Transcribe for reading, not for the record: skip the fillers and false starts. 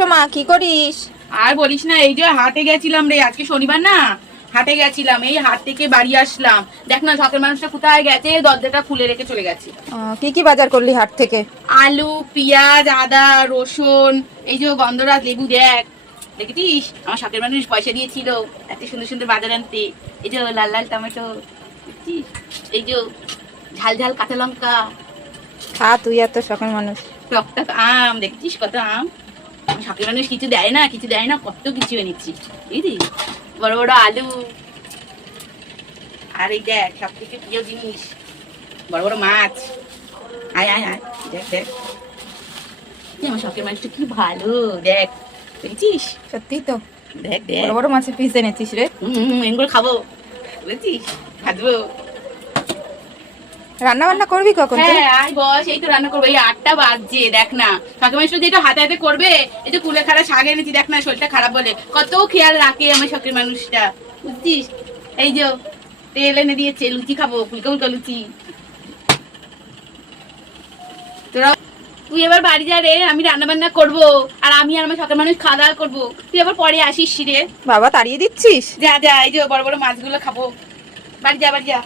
করছো মা? কি করিস? আর বলিস না, এই যে হাটে গেছিলাম রে, আজকে শনিবার না, হাটে গেছিলাম, এই হাট থেকে বাড়ি আসলাম। দেখ না শখের মানুষটা কোথায় গেছে, দরজাটা খুলে রেখে চলে গেছে। কি কি বাজার করলি হাট থেকে? আলু, পেঁয়াজ, আদা, রসুন, এই যে গন্ধরাজ লেবু, দেখ দেখেছিস আমার শখের মানুষ পয়সা দিয়েছিল এত সুন্দর সুন্দর বাজার আনতে। এই যে লাল লাল টমেটো দেখছিস, এই যে ঝাল ঝাল কাঁচা লঙ্কা, খা, তুই এত শখের মানুষ। টক টক আম, দেখছিস কত আম। আমার শখের মানুষ কিছু দেয় না, কিছু দেয় না, কত কিছু এনেছি বুঝলি। বড় বড় আলু, আর এই দেখ সব থেকে প্রিয় জিনিস বড় বড় মাছ। আয় আয় আয়, দেখ দেখ আমার শখের মানুষটা কি ভালো, দেখ দেখছিস। সত্যি তো, দেখ দেখ বড় বড় মাছের পিস এনেছিস রে। এগুলো খাবো বুঝছিস, খাবো। রান্না বান্না করবি কখন তুই? হ্যাঁ আয় বস, এই তো রান্না করবো, এই 8টা বাজছে। দেখ না শখের মানুষটা যেটা হাতে হাতে করবে, এই যে কুলেখাড়া শাক এনেছি, দেখ না শরীরটা খারাপ বলে কত খেয়াল রাখে আমার শখের মানুষটা বুঝছিস। এই যে তেল এনে দিয়েছে, লুচি খাবো, ফুলকা ফুলকা লুচি। তোরা তুই এবার বাড়ি যা রে, আমি রান্না বান্না করবো, আর আমি আর আমার শখের মানুষ খাওয়া দাওয়া করবো। তুই আবার পরে আসিস রে। বাবা, তাড়িয়ে দিচ্ছিস? যা যা, এই যে বড় বড় মাছগুলো খাবো, বাড়ি যা বাড়ি যা।